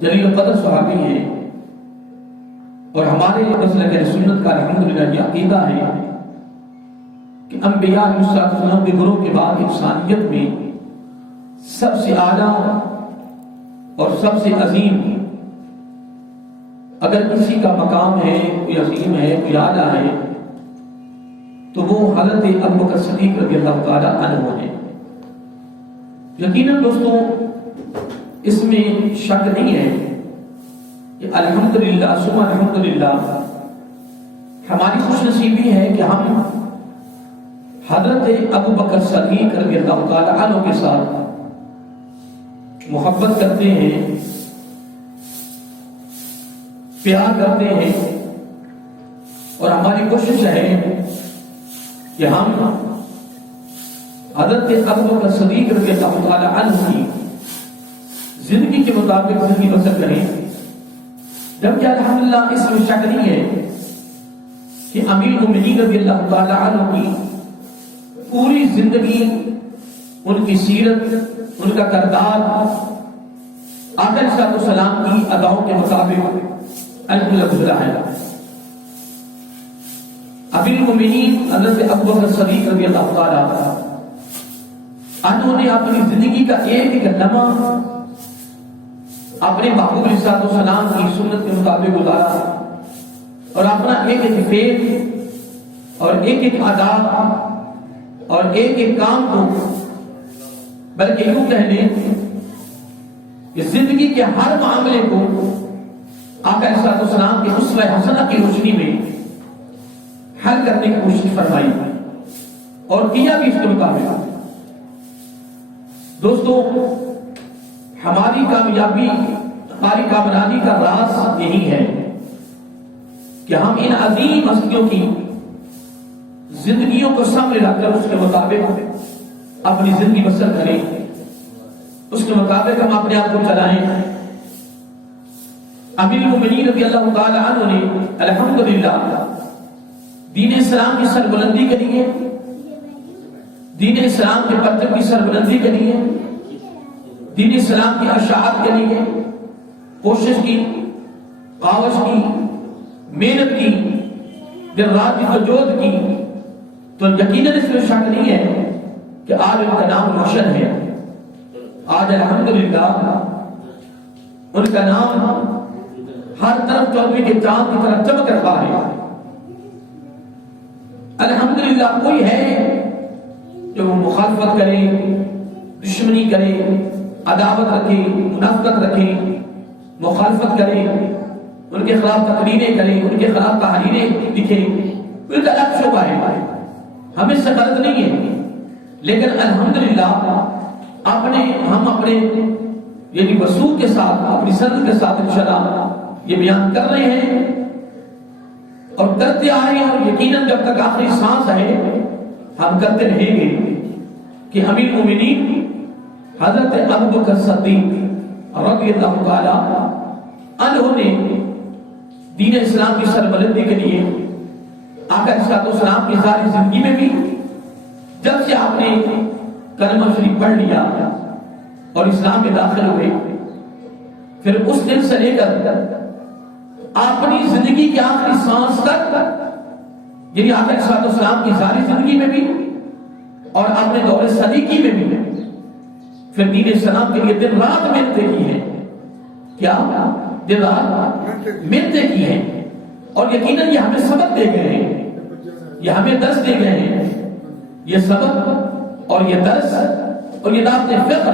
جلیل قدر صحابی ہیں اور ہمارے مسلک سنت کا الحمدللہ یہ عقیدہ ہے کہ انبیاء علیہ السلام کے گروہ کے بعد انسانیت میں سب سے اعلیٰ اور سب سے عظیم اگر کسی کا مقام ہے، کوئی عظیم ہے، کوئی اعلیٰ ہے، تو وہ حضرت ابوبکر صدیق رضی اللہ تعالیٰ عنہ ہے۔ یقیناً دوستوں اس میں شک نہیں ہے کہ الحمدللہ ثم الحمدللہ ہماری خوش نصیبی ہے کہ ہم حضرت ابوبکر صدیق رضی اللہ تعالیٰ عنہ کے ساتھ محبت کرتے ہیں، پیار کرتے ہیں، اور ہماری کوشش ہے کہ ہم حضرت ابوبکر صدیق رضی اللہ تعالیٰ عنہ کی زندگی کے مطابق زندگی بسر کریں، جبکہ الحمدللہ اس میں شک نہیں ہے کہ امیر المومنین رضی اللہ تعالیٰ عنہ کی پوری زندگی، ان کی سیرت، ان کا کردار آقا علیہ السلام کی اداؤں کے مطابق الحمدللہ گزرا ہے۔ امیر المومنین حضرت ابوبکر صدیق رضی اللہ تعالیٰ عنہ نے اپنی زندگی کا ایک ایک لمحہ اپنے محبوب علیہ السلام کی سنت کے مطابق گزارا، اور اپنا ایک ایک فعل اور ایک ایک ادا اور ایک ایک کام کو، بلکہ یوں کہہ لیں کہ زندگی کے ہر معاملے کو آقا علیہ السلام کے اسوہ حسنہ کی روشنی میں حل کرنے کی کوشش فرمائی اور کیا بھی اس کے مطابق۔ دوستو ہماری کامیابی، ہماری کامیابی کا راز یہی ہے کہ ہم ان عظیم ہستیوں کی زندگیوں کو سامنے رکھ کر اس کے مطابق اپنی زندگی بسر کریں، اس کے مطابق ہم اپنے آپ کو چلائیں۔ امیر المومنین رضی اللہ تعالی عنہ نے الحمدللہ دین اسلام کی سربلندی کے لیے، دین اسلام کے پرچم کی سربلندی کے لیے، دین اسلام کی اشاعت کے لیے کوشش کی، کاوش کی، محنت کی، دن رات جدوجہد کی، تو یقیناً اس میں شک نہیں ہے کہ آج ان کا نام روشن ہے۔ آج الحمدللہ ان کا نام ہر طرف چودھری کے چاند کی طرف چمک رہا ہے۔ الحمدللہ کوئی ہے جو وہ مخالفت کرے، دشمنی کرے، عداوت رکھے، منافقت رکھے، مخالفت کرے، ان کے خلاف تقریریں کرے، ان کے خلاف تحریریں لکھے، ان کا الگ شعبہ ہے، ہمیں سے غلط نہیں ہے، لیکن الحمدللہ ہم اپنے یعنی وسوخ کے ساتھ، اپنی سند کے ساتھ انشاءاللہ یہ بیان کر رہے ہیں اور کرتے آ رہے ہیں، اور یقیناً جب تک آخری سانس ہے ہم کرتے رہیں گے کہ امیر المومنین حضرت ابوبکر صدیق رضی اللہ تعالی عنہ نے دین اسلام کی سربلندی کے لیے آقا علیہ السلام کی ساری زندگی میں بھی، جب سے آپ نے کلمہ شریف پڑھ لیا اور اسلام میں داخل ہوئے، پھر اس دن سے لے کر اپنی زندگی کی آخری سانس تک، یعنی آقا علیہ السلام کی ساری زندگی میں بھی اور اپنے دور صدیقی میں بھی، پھر دین اسلام کے لیے دن رات محنتیں کی ہیں۔ کیا دن رات محنتیں کی ہیں، اور یقیناً یہ ہمیں سبق دے گئے ہیں، یہ ہمیں درس دے گئے ہیں، یہ سبق اور یہ درس اور یہ دعوت فقہ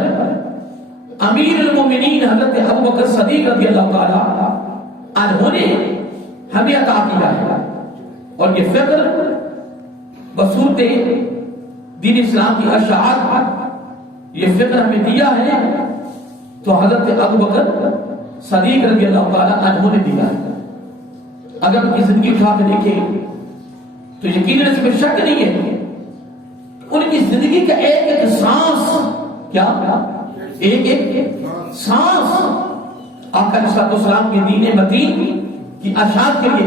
امیر المومنین حضرت ابوبکر صدیق رضی اللہ تعالی عنہ نے ہمیں عطا کیا ہے، اور یہ فقہ بصورت دین اسلام کی اشاعت یہ فقہ ہمیں دیا ہے، تو حضرت ابوبکر صدیق رضی اللہ تعالی عنہ نے دیا ہے۔ اگر ان کی زندگی اٹھا کے دیکھیں تو یقیناً اس میں شک نہیں ہے، ان کی زندگی کا ایک ایک سانس، کیا ایک ایک سانس آقا علیہ السلام کے دین متین کی اشاعت کے لیے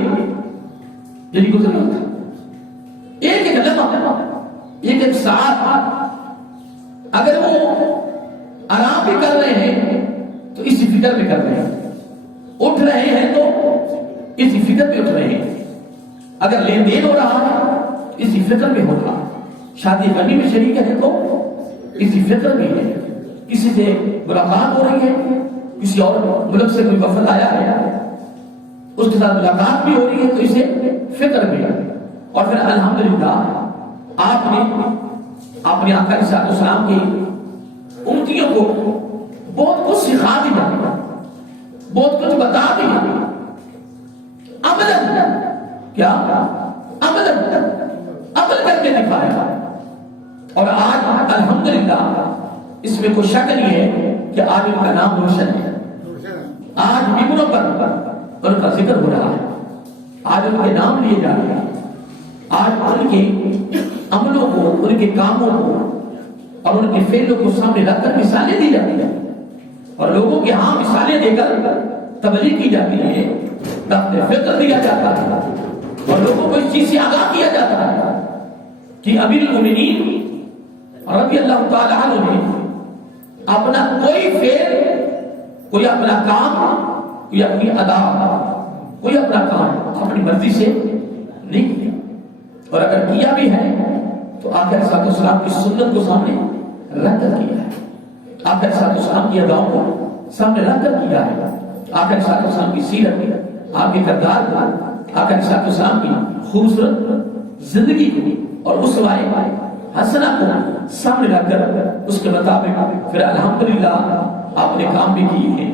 یعنی گزرنا تھا۔ ایک ایک لمحہ، ایک ایک ساعت، اگر وہ آرام بھی کر رہے ہیں فکر میں کر رہے ہیں، اٹھ رہے ہیں تو اسی فکر میں اٹھ رہے ہیں، اگر لین دین ہو رہا ہے اسی فکر میں ہو رہا، شادی غمی میں شریک ہے تو اسی فکر میں ہے، کسی سے ملاقات ہو رہی ہے، کسی اور ملک سے کوئی وفد آیا ہے اس کے ساتھ ملاقات بھی ہو رہی ہے تو اسے فکر میں ہے۔ اور پھر الحمدللہ آپ نے اپنے آقا علیہ الصلوۃ والسلام کی امتیوں کو بہت کچھ سکھا دیا، بہت کچھ بتا دیا، عملاً کیا عمل کر کے دکھایا، اور آج الحمدللہ اس میں کوئی شک نہیں ہے کہ آج ان کا نام روشن ہے، آج ممبروں پر ان کا ذکر ہو رہا ہے، آج ان کے نام لیے جا رہے ہیں، آج ان کے عملوں کو، ان کے کاموں کو اور ان کے فعلوں کو سامنے رکھ کر مثالیں دی جاتی ہیں، اور لوگوں کے ہاں مثالیں دے کر تبلیغ کی جاتی ہے، دعوت فکر دیا جاتا ہے، اور لوگوں کو اس چیز سے آگاہ کیا جاتا ہے کہ امیر المومنین رضی اللہ تعالی عنہ نے اپنا کوئی فعل، کوئی اپنا کام، کوئی اپنی ادا، کوئی اپنا کام اپنی مرضی سے نہیں کیا، اور اگر کیا بھی ہے تو آقا علیہ الصلوۃ والسلام کی سنت کو سامنے رکھ کر کیا ہے، آقا علیہ الصلوۃ والسلام کی اداؤں کو سامنے رکھ کر کیا ہے، آقا علیہ الصلوۃ والسلام کی سیرت، آپ کے کردار کو، آقا علیہ الصلوۃ والسلام کی خوبصورت زندگی کو اور اسوہ حسنہ کو سامنے رکھ کر اس کے مطابق پھر الحمدللہ آپ نے کام بھی کیے ہیں۔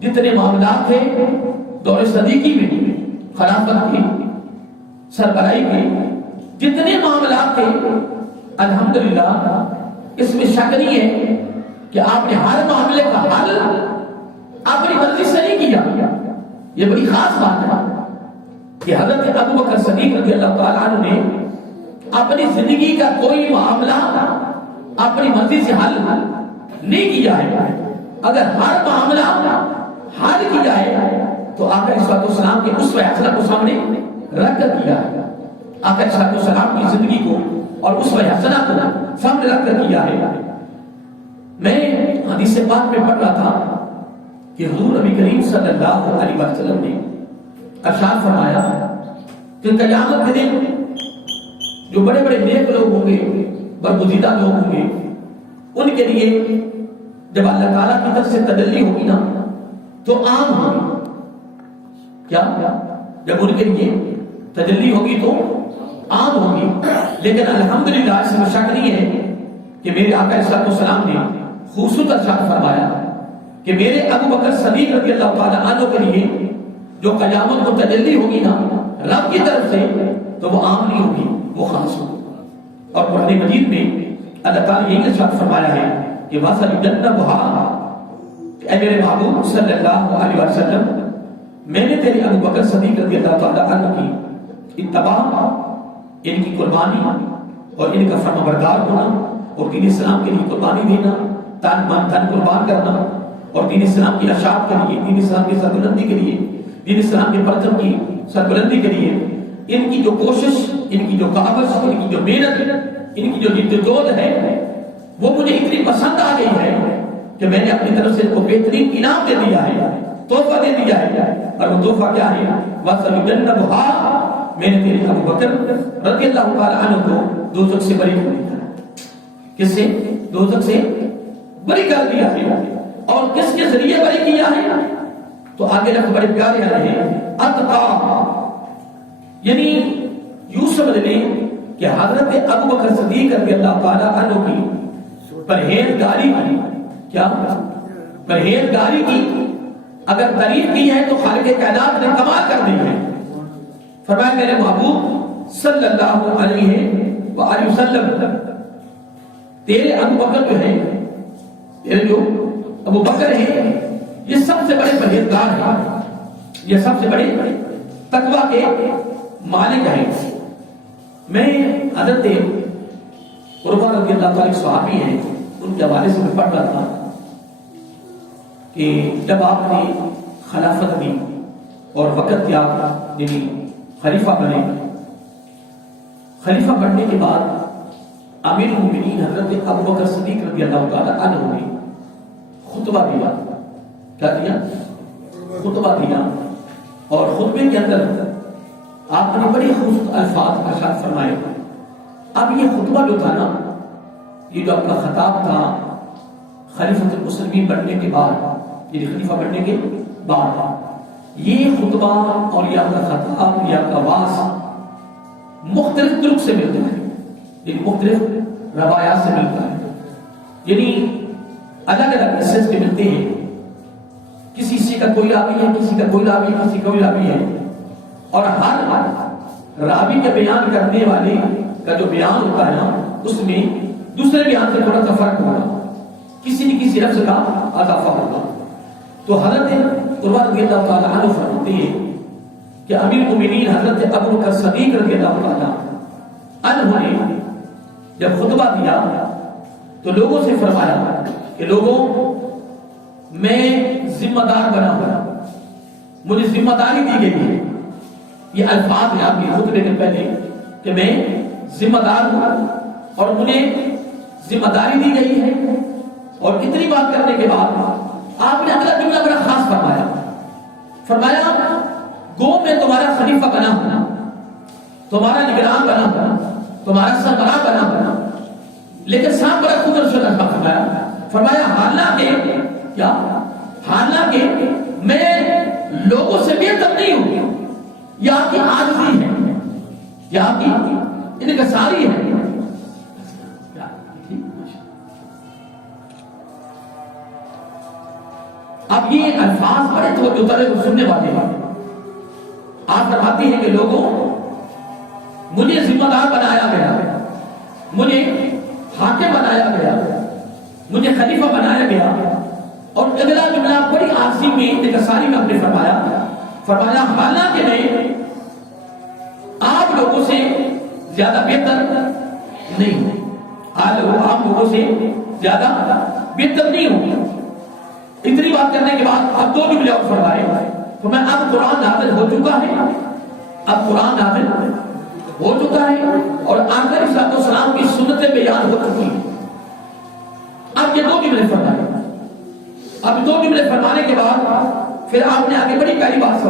جتنے معاملات تھے دور صدیقی میں، خلافت کی، سربراہی کی، جتنے معاملات تھے الحمدللہ اس میں شک نہیں ہے کہ آپ نے ہر معاملے کا حل اپنی مرضی سے نہیں کیا۔ یہ بڑی خاص بات ہے کہ حضرت ابوبکر صدیق رضی اللہ تعالیٰ عنہ نے اپنی زندگی کا کوئی معاملہ اپنی مرضی سے حل نہیں کیا ہے۔ اگر ہر معاملہ حل کیا ہے تو آقا علیہ الصلوۃ والسلام کے اسوہ حسنہ کو سامنے رکھ کر کیا ہے، آقا علیہ الصلوۃ والسلام کی زندگی کو اور اسوہ حسنہ کو سامنے رکھ کر کیا ہے۔ میں حدیث پاک میں پڑھ رہا تھا کہ حضور نبی کریم صلی اللہ علیہ وسلم نے ارشاد فرمایا کہ قیامت کے دن جو بڑے بڑے نیک لوگ ہوں گے، برگزیدہ لوگ ہوں گے، ان کے لیے جب اللہ تعالیٰ کی طرف سے تجلی ہوگی نا تو عام ہوگی، کیا جب ان کے لیے تجلی ہوگی تو عام ہوگی، لیکن الحمدللہ اس میں شک نہیں ہے کہ میرے آقا علیہ الصلوۃ والسلام نے خوبصورت ارشاد فرمایا کہ میرے ابوبکر صدیق رضی اللہ تعالیٰ عنہ کے لیے جو قیامت کو تجلی ہوگی نا رب کی طرف سے تو وہ عام نہیں ہوگی، وہ خاص ہوگی۔ اور قرآن مجید میں اللہ تعالیٰ یہ ارشاد فرمایا ہے کہ وَاسَلِ جَنَّبُهَا، اے میرے محبوب صلی اللہ علیہ وسلم، میں نے تیرے ابوبکر صدیق رضی اللہ تعالیٰ عنہ کی اتباع، ان کی قربانی اور ان کا فرما بردار ہونا اور دین اسلام کے لیے قربانی دینا، تن من دھن قربان کرنا، اور دین اسلام کی اشاعت کے لیے، دین اسلام کی سربلندی کے لیے، دین اسلام کے پرچم کی سربلندی کے لیے ان کی جو کوشش، ان کی جو کاوش، ان کی جو محنت، ان کی جو جدوجہد ہے وہ مجھے اتنی پسند آ گئی ہے کہ میں نے اپنی طرف سے ان کو بہترین انعام دے دیا ہے، تحفہ دے دیا ہے، اور وہ تحفہ کیا ہے؟ وَسَلُجَنَّبُهَا، میں نے تیرے ابوبکر رضی اللہ تعالیٰ عنہ کو دوزخ سے بری کر دیا۔ کس سے؟ دوزخ سے بری کر دیا ہے، اور کس کے ذریعے بری کیا ہے؟ تو آگے لفظ بڑے پیارے آ رہے ہیں، اتقا، یعنی یوں سمجھ لیں کہ حضرت ابوبکر صدیق رضی اللہ تعالیٰ عنہ کی پرہیزگاری کی، کیا پرہیزگاری کی اگر تعریف کی ہے تو خالق کائنات نے کمال کر دی ہے۔ فرمایا میرے محبوب صلی اللہ علیہ وآلہ وسلم، تیرے ابوبکر جو ہے، تیرے جو ابوبکر ہیں یہ سب سے بڑے پرہیزگار ہیں، یہ سب سے بڑے تقویٰ کے مالک ہیں۔ میں حضرت عروہ رضی اللہ تعالیٰ صحابی ہیں، ان کے حوالے سے میں پڑھ رہا تھا کہ جب آپ نے خلافت دی اور وقت کیا یعنی خلیفہ بنے، خلیفہ بننے کے بعد امیر المومنین حضرت ابوبکر صدیق رضی اللہ تعالیٰ عنہ نے خطبہ دیا کیا دیا؟ خطبہ دیا، اور خطبے کے اندر آپ نے بڑے خوبصورت الفاظ ارشاد فرمائے. اب یہ خطبہ جو تھا نا، یہ جو آپ کا خطاب تھا خلیفۃ المسلمین بننے کے بعد، یہ خلیفہ بننے کے بعد، یہ خطبہ اور یہ آپ کا خطاب، یہ آپ کا واعظ مختلف طرق سے ملتا ہے، یعنی مختلف روایات سے ملتا ہے، یعنی الگ الگ حصے کے ملتے ہیں. کسی کا کوئی راوی ہے، کسی کا کوئی راوی، کسی کا کوئی راوی ہے، اور ہر راوی کے بیان کرنے والے کا جو بیان ہوتا ہے نا، اس میں دوسرے بیان سے تھوڑا سا فرق ہوگا، کسی نہ کسی لفظ کا اضافہ ہوگا. تو حضرت عروہ رضی اللہ تعالیٰ عنہ فرماتے ہیں کہ امیر المومنین حضرت ابو بکر صدیق رضی اللہ تعالیٰ عنہ نے جب خطبہ دیا تو لوگوں سے فرمایا کہ لوگوں، میں ذمہ دار بنا ہوا، مجھے ذمہ داری دی گئی ہے. یہ الفاظ ہیں آپ کے خطبے کے پہلے کہ میں ذمہ دار ہوں اور مجھے ذمہ داری دی گئی ہے. اور اتنی بات کرنے کے بعد آپ نے اگلا جملہ بڑا خاص فرمایا گو میں تمہارا خلیفہ بنا ہوں، تمہارا نگران بنا ہوں، تمہارا سربراہ بنا ہوں، لیکن ساتھ بڑا خوبصورت فرمایا حالانکہ کیا، حالانکہ میں لوگوں سے بہتر نہیں ہوں، یہ آپ کی عاجزی ہے، یہ آپ کی انکساری ہے. اب یہ الفاظ بڑے توجہ طلب سننے والے ہیں. آپ فرماتے ہیں کہ لوگوں، مجھے ذمہ دار بنایا گیا، مجھے حاکم بنایا گیا، مجھے خلیفہ بنایا گیا. اور اگلا جملہ بڑی عاجزی میں انکساری میں آپ نے فرمایا حالانکہ میں آپ لوگوں سے زیادہ بہتر نہیں ہوں، آپ لوگوں سے زیادہ بہتر نہیں ہوں. اتنی بات کرنے کے بعد اب دو جملے اور فرمائے. تو میں اب قرآن نازل ہو چکا ہے، اب قرآن نازل ہو چکا ہے اور آقا علیہ الصلوۃ والسلام کی سنتیں بیان ہو چکی ہیں. اب یہ دو جملے فرمائے. اب دو جملے فرمانے کے بعد پھر آپ نے آگے بڑی پیاری بات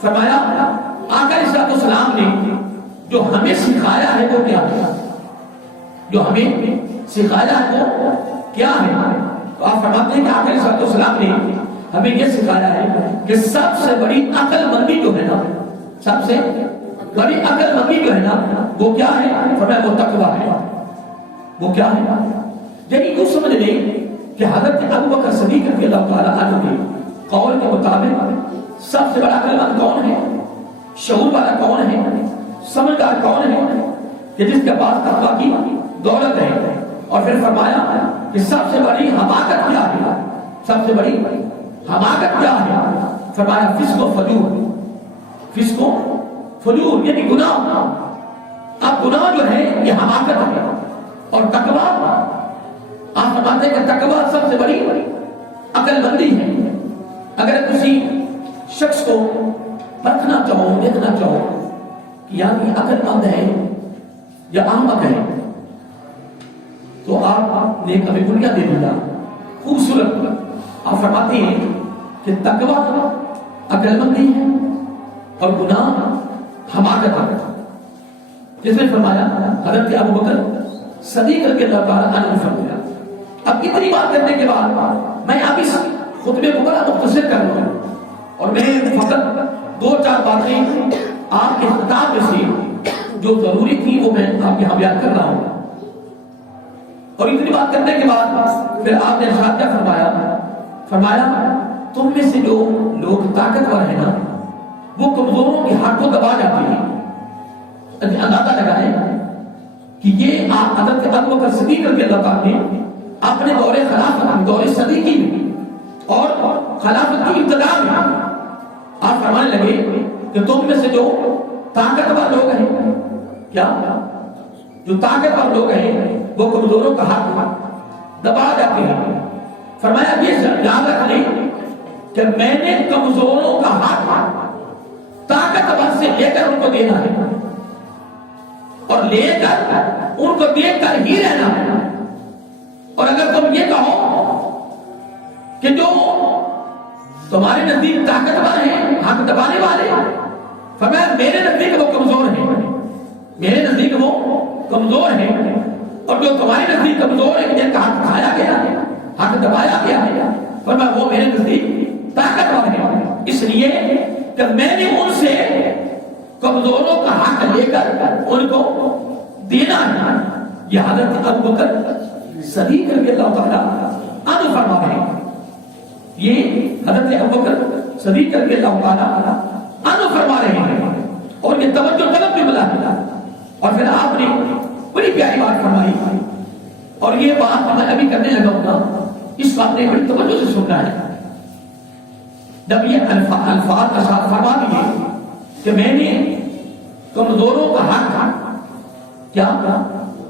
فرمایا آقا علیہ الصلوۃ والسلام نے جو ہمیں سکھایا ہے وہ کیا ہے، جو ہمیں سکھایا ہے وہ کیا ہے. تو آپ فرماتے ہیں کہ آقا علیہ الصلوۃ والسلام نے ہمیں یہ سکھایا ہے کہ سب سے بڑی عقل مندی جو ہے نا، سب سے بڑی عقل مندی جو ہے نا وہ کیا ہے، فرمایا وہ تقویٰ ہے. وہ کیا ہے، یعنی کچھ سمجھ لیں کہ حضرت ابو بکر صدیق رضی اللہ تعالیٰ عنہ کے قول کے مطابق سب سے بڑا عقل مند کون ہے، شعور والا کون ہے، سمجھدار کون ہے، کہ جس کے پاس تقویٰ کی دولت ہے. اور پھر فرمایا کہ سب سے بڑی حماقت کیا ہے، سب سے بڑی حماقت کیا ہے، فرمایا فسق و فجور، فسق و فجور یعنی گناہ. اب گناہ جو ہے یہ حماقت ہے، اور تقویٰ آپ فرماتے ہیں کہ تقویٰ سب سے بڑی عقل مندی ہے. اگر کسی شخص کو پرکھنا چاہو، دیکھنا چاہو کہ یعنی عقل مند ہے یا احمق ہے، تو آپ نے کبھی بنیاد دے دیا خوبصورت. آپ فرماتے ہیں کہ تقویٰ عقل مندی ہے اور گناہ حماقت ہے. جس نے فرمایا حضرت ابو بکر صدیق رضی اللہ تعالیٰ عنہ نے فرمایا. اب اتنی بات کرنے کے بعد میں اب اس خطبے کو بڑا مختصر کر رہا ہوں، اور میں فقط دو چار باتیں آپ کے خطاب میں سے جو ضروری تھی وہ میں آپ کے یہاں بیان کر رہا ہوں. اور اتنی بات کرنے کے بعد پھر آپ نے ارشاد کیا فرمایا تم میں سے جو لوگ طاقتور ہیں نا وہ کمزوروں کے ہاتھوں دبا جاتے ہیں. اندازہ لگائیں کہ یہ حضرت ابو بکر صدیق رضی اللہ تعالیٰ نے اپنے دور خلافت، دور صدیقی میں اور خلافت کی ابتدا میں آپ فرمانے لگے کہ تم میں سے جو طاقتور لوگ ہیں، کیا جو طاقتور لوگ ہیں وہ کمزوروں کا ہاتھ دبا جاتے ہیں. فرمایا یہ یاد رکھ لیں کہ میں نے کمزوروں کا ہاتھ طاقتور سے لے کر ان کو دینا ہے، اور لے کر ان کو دیکھ کر ہی رہنا ہے. اور اگر تم یہ کہو کہ جو تمہارے نزدیک طاقتور ہیں، حق دبانے والے، فرمایا میرے نزدیک وہ کمزور ہیں، میرے نزدیک وہ کمزور ہیں، اور جو تمہارے نزدیک کمزور ہیں جن کا حق کھایا گیا ہے، حق دبایا گیا ہے، فرمایا وہ میرے نزدیک طاقتور ہیں، اس لیے کہ میں نے ان سے کمزوروں کا حق لے کر ان کو دینا ہے۔ یہ حضرت ابوبکر صدیق رضی اللہ تعالیٰ عنہ فرما رہے ہیں، یہ حضرت ابوبکر صدیق رضی اللہ تعالیٰ عنہ فرما رہے ہیں، اور یہ توجہ طلب جملہ ہے۔ اور پھر آپ نے بڑی پیاری بات فرمائی، اور یہ بات میں ابھی کرنے لگا ہوں گا، اس بات نے بڑی توجہ سے سننا ہے۔ جب یہ الفاظ کا ساتھ فرما دیے کہ میں نے کمزوروں کا حق، کیا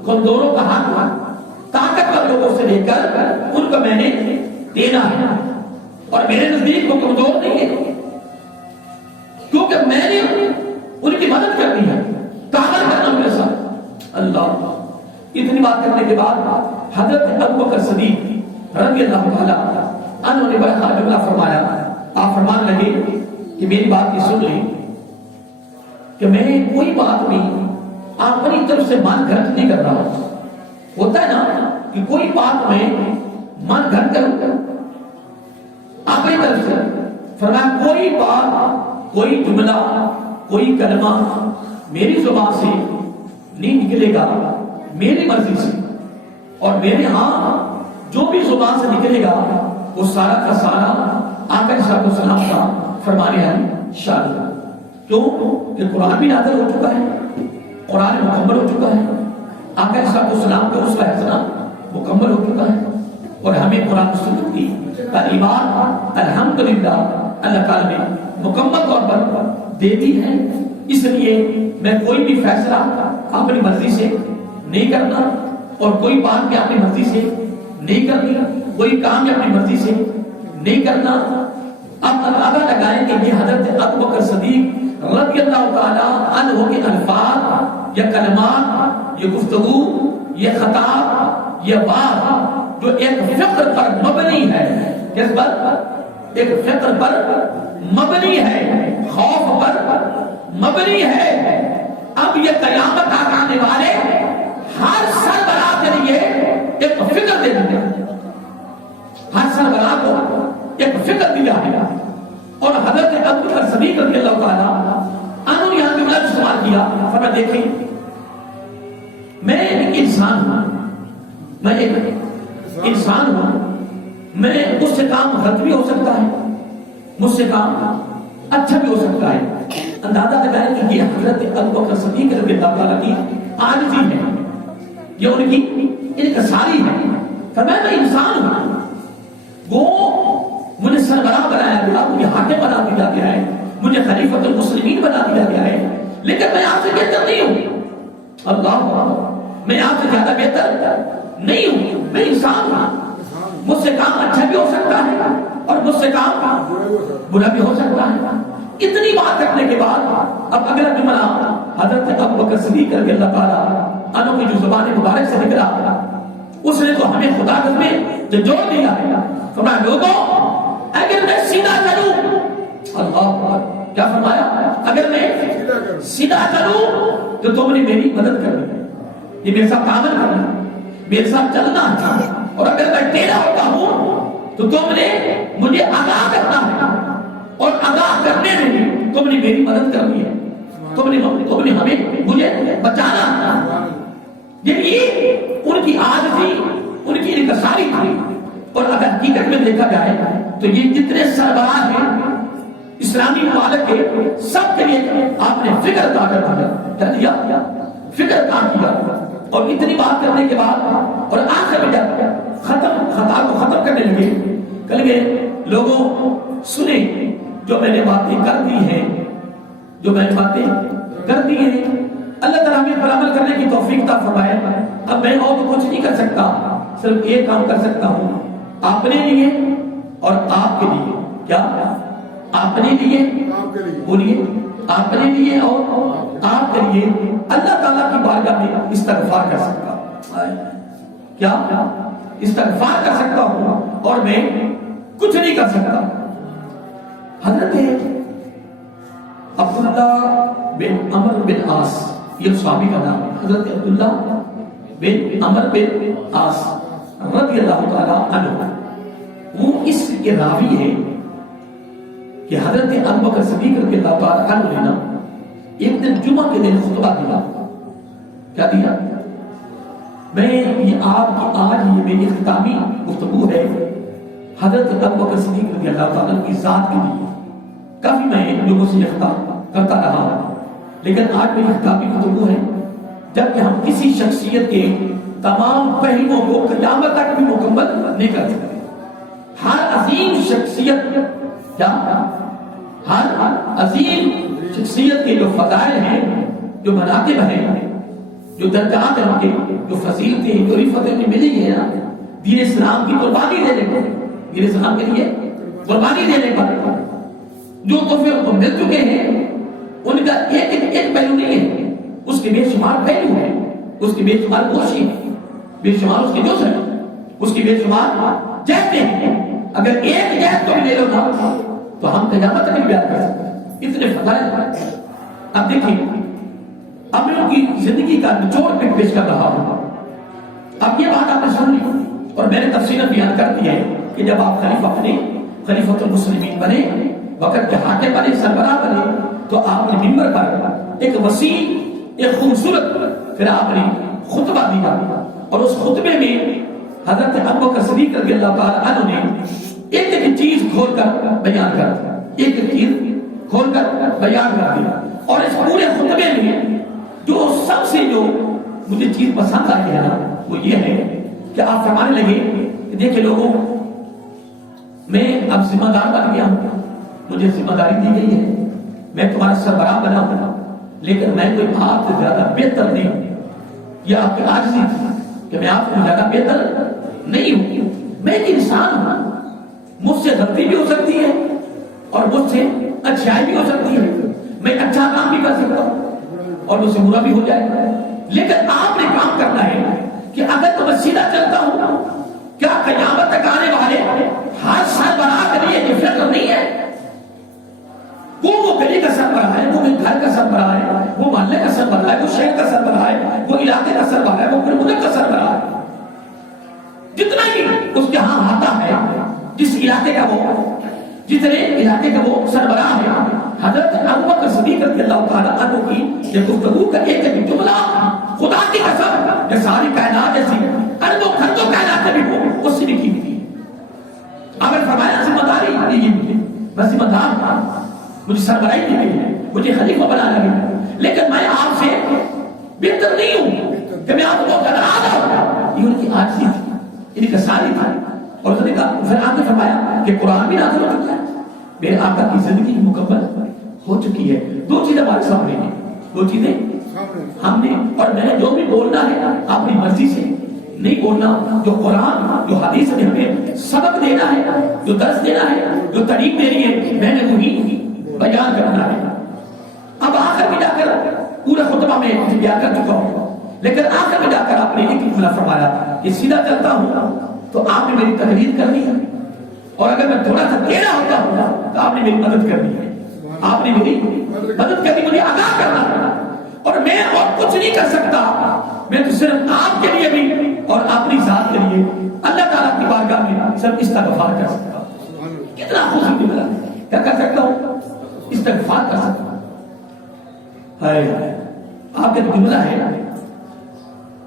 کمزوروں کا حق طاقتور لوگوں سے لے کر ان کو میں نے دینا ہے، اور میرے نزدیک وہ کمزور نہیں ہے کیونکہ میں نے ان کی مدد کرنی ہے، طاقت کرنا میرے ساتھ۔ اللہ، اتنی بات کرنے کے بعد حضرت ابوبکر صدیق رضی اللہ تعالیٰ عنہ نے بڑا جملہ فرمایا۔ آپ فرمان لگے کہ میری بات کی سن لیں کہ میں کوئی بات بھی اپنی طرف سے من گھڑت نہیں کر رہا ہوں۔ ہوتا ہے نا کہ کوئی بات میں من گھڑت کروں اپنی طرف سے، فرمایا کوئی بات، کوئی جملہ، کوئی کلمہ میری زبان سے نہیں نکلے گا میری مرضی سے، اور میرے ہاں جو بھی زبان سے نکلے گا وہ سارا کا سارا آقا صلی اللہ علیہ وسلم کا فرمانے ہیں شاہد۔ کیوں کہ قرآن بھی نازل ہو چکا ہے، قرآن مکمل ہو چکا ہے، آقا صلی اللہ علیہ وسلم کا اسوہ حسنہ مکمل ہو چکا ہے، اور ہمیں قرآن سنت کی تعلیمات الحمدللہ اللہ تعالی نے مکمل طور پر دے دی ہے۔ اس لیے میں کوئی بھی فیصلہ اپنی مرضی سے نہیں کرنا، اور کوئی بات بھی اپنی مرضی سے نہیں کرنی، کوئی کام بھی اپنی مرضی سے نہیں کرنا۔ اب اندازہ لگائیں کہ یہ حضرت ابوبکر صدیق رضی اللہ تعالیٰ عنہ کے الفاظ یا کلمات، یہ گفتگو، یہ خطاب، یہ بات جو ایک فکر پر مبنی ہے، کس پر؟ ایک فکر پر مبنی ہے، خوف پر مبنی ہے۔ اب یہ قیامت تک آنے والے ہر سربراہ کے لیے ایک فکر دے دیا، ہر سربراہ کو ایک فکر دیا ہے، اور حضرت ابوبکر صدیق رضی اللہ تعالیٰ عنہ نے یہاں جملہ استعمال کیا، فرمایا دیکھیں میں ایک انسان ہوں، میں ایک انسان ہوں، میں مجھ سے کام غلط بھی ہو سکتا ہے، مجھ سے کام اچھا بھی ہو سکتا ہے۔ اندازہ لگائیں کہ یہ حضرت ابوبکر صدیق رضی اللہ تعالیٰ کی عاجزی ہے، یہ ان کی انکساری ہے۔ فرمایا میں انسان ہوں، وہ مجھے سربراہ بنایا گیا، مجھے حاکم بنا دیا گیا ہے، مجھے خلیفۃ المسلمین بنا دیا گیا ہے، لیکن میں آپ سے بہتر نہیں ہوں۔ اللہ، میں آپ سے زیادہ بہتر نہیں ہوں، میں انسان ہوں، مجھ سے کام اچھا بھی ہو سکتا ہے اور مجھ سے کام برا بھی ہو سکتا ہے۔ اتنی بات کرنے کے بعد اب اگلا جملہ حضرت ابوبکر صدیق رضی اللہ تعالیٰ عنہ کی جو زبان مبارک سے نکلا، اس نے تو ہمیں خدا میں جو جوڑ دیا ہے۔ فرمایا لوگوں اگر میں سیدھا چلوں، اللہ کیا فرمایا، اگر میں سیدھا چلوں تو تم نے میری مدد کرنی، یہ میرے ساتھ عمل کرنا، میرے ساتھ چلنا، اور اگر میں ٹیڑھا ہوتا ہوں تو تم نے مجھے آگاہ کرنا ہے، اور آگاہ کرنے میں بھی تم نے میری مدد کرنی ہے، تم نے ہمیں مجھے بچانا ہے۔ یہ ان کی عاجزی، ان کی انکساری تھی۔ اور اگر حقیقت میں دیکھا جائے تو یہ جتنے سربراہ ہیں اسلامی ممالک کے، سب کے لیے آپ نے فکر کا دیا، فکر کا کیا، اور اتنی بات کرنے کے بعد اور آخر میں جب خطا کو ختم کرنے لگے، کہ لوگوں سنیں جو میں نے باتیں کر دی ہیں، جو میں نے باتیں کر دی ہیں، اللہ تعالیٰ ہمیں پر عمل کرنے کی توفیق عطا فرمائے۔ اب میں اور تو کچھ نہیں کر سکتا، صرف ایک کام کر سکتا ہوں، اپنے لیے اور آپ کے لیے۔ کیا؟ اپنے لیے، بولیے، اپنے لیے اور آپ کے لیے اللہ تعالیٰ کی بارگاہ میں استغفار کر سکتا، کیا استغفار کر سکتا ہوں، اور میں کچھ نہیں کر سکتا. حضرت عبداللہ بن عمر بن عاص، یہ صحابی کا نام ہے، حضرت عبداللہ بن عمر بن عاص رضی اللہ تعالیٰ عنہ، وہ اس کے راوی ہے کہ حضرت ابوبکر صدیق رضی اللہ تعالیٰ عنہ نے نا ایک دن جمعہ کے دن خطبہ دیا. کیا دیا؟ میں یہ آپ کی آج یہ میری اختتامی گفتگو ہے حضرت ابوبکر صدیق رضی اللہ تعالیٰ کی ذات کے لیے. کافی میں لوگوں سے اختتام کرتا رہا ہوں، لیکن آج میری اختتامی گفتگو ہے جبکہ ہم کسی شخصیت کے تمام پہلوؤں کو قیامت تک بھی مکمل نہیں کر سکتے. ہر عظیم شخصیت کیا ہر عظیم شخصیت کے جو فضائل ہیں، جو مناقب ہیں، جو درجات ہیں، ان کے جو فضیلتیں ہیں، جو رفعتیں انہیں ملی ہیں نا دین اسلام کی قربانی دینے پر، دین اسلام کے لیے قربانی دینے پر جو تحفے ان کو مل چکے ہیں، ان کا ایک پہلو نہیں ہے، اس کے بے شمار پہلو ہیں، اس کی بے شمار کوشش ہیں، بے شمار اس کے جوش ہیں، اس کی بے شمار جہتے ہیں. اگر ایک جہت کو بھی لے لو نا تو ہم قیامت تک بیان کر سکتے ہیں، اتنے فضائل. اب دیکھیں، اب میں ان کی زندگی کا نچوڑ پہ پیش کر رہا ہوں. اب یہ بات آپ نے سن لی اور میں نے تفصیل بیان کر دی ہے کہ جب آپ خلیفہ بنے، خلیفۃ المسلمین بنے، وقت کے حاکم بنے، سربراہ بنے، تو آپ نے منبر پر ایک وسیع، ایک خوبصورت پھر آپ نے خطبہ دیا، اور اس خطبے میں حضرت ابوبکر صدیق رضی اللہ تعالیٰ عنہ نے ایک ایک چیز کھول کر بیان کر دیا، ایک ایک چیز کھول کر بیان کر دیا. اور اس پورے خطبے میں جو سب سے جو مجھے چیز پسند آئی ہے نا وہ یہ ہے کہ آپ فرمانے لگے کہ دیکھیں لوگوں، میں اب ذمہ دار بن گیا ہوں، مجھے ذمہ داری دی گئی ہے، میں تمہارا سربراہ بنا ہوں، لیکن میں کوئی آپ سے زیادہ بہتر نہیں ہوں. یہ آپ کی عاجزی تھی کہ میں آپ سے زیادہ بہتر نہیں ہوں، میں ایک انسان ہوں، مجھ سے غلطی بھی ہو سکتی ہے اور مجھ سے اچھائی بھی ہو سکتی ہے، میں اچھا کام بھی کر سکتا ہوں اور مجھ سے برا بھی ہو جائے گا. لیکن آپ نے کام کرنا ہے کہ اگر تو میں سیدھا چلتا ہوں، کیا قیامت تک آنے والے ہر سربراہ کے لیے یہ فکر نہیں ہے؟ وہ گلی کا سربراہ ہے، وہ گھر کا سربراہ ہے، وہ محلے کا سربراہ ہے، وہ شہر کا سربراہ ہے، وہ علاقے کا سربراہ ہے، وہ پورے ملک کا سربراہ ہے. جتنا ہی اس کے ہاں آتا ہے، جس علاقے کا وہ، جتنے علاقے کا وہ سربراہ ہے، حضرت ابوبکر صدیق رضی اللہ تعالیٰ عنہ کی یہ گفتگو کا ایک ایک جملہ خدا کی قسم کہ ساری کائنات جیسی اربوں خربوں کائنات بھی ہو اس سے بھی کی تھی. اگر فرمایا ذمہ داری دی گئی مجھے، میں ذمہ دار ہوں، مجھے سربراہی دی گئی ہے، مجھے خلیفہ بنایا گیا ہے، لیکن میں آپ سے بہتر نہیں ہوں کہ میں آپ کو ڈرا دوں. یہ ان کی عاجزی تھی، ان کا ساری تھا. اور پھر آپ نے فرمایا کہ قرآن بھی نازل ہو چکا ہے، میرے آقا کی زندگی مکمل ہو چکی ہے. دو چیزیں ہمارے سامنے ہیں، دو چیزیں ہم نے، اور میں نے جو بھی بولنا ہے اپنی مرضی سے نہیں بولنا. جو قرآن جو حدیث نے ہمیں سبق دینا ہے، جو درس دینا ہے، جو تعلیم دینی ہے، میں نے وہی بیان کرنا ہے. اب آخر میں جا کر پورا خطبہ میں بیان کر چکا ہوں، لیکن آخر میں جا کر آپ نے ایک جملہ فرمایا کہ سیدھا چلتا ہوں تو آپ نے میری تقریر کرنی ہے، اور اگر میں تھوڑا سا ٹیڑھا ہوتا ہوں تو آپ نے میری مدد کرنی ہے، آپ نے میری مدد کرنی، مجھے آگاہ کرنا ہے. اور میں اور کچھ نہیں کر سکتا، میں تو صرف آپ کے لیے بھی اور اپنی ذات کے لیے اللہ تعالیٰ کی بارگاہ میں صرف استغفار کر سکتا ہوں. کتنا خوشی ملا، کیا کر سکتا ہوں؟ استغفار کر سکتا ہوں. آپ کا جملہ ہے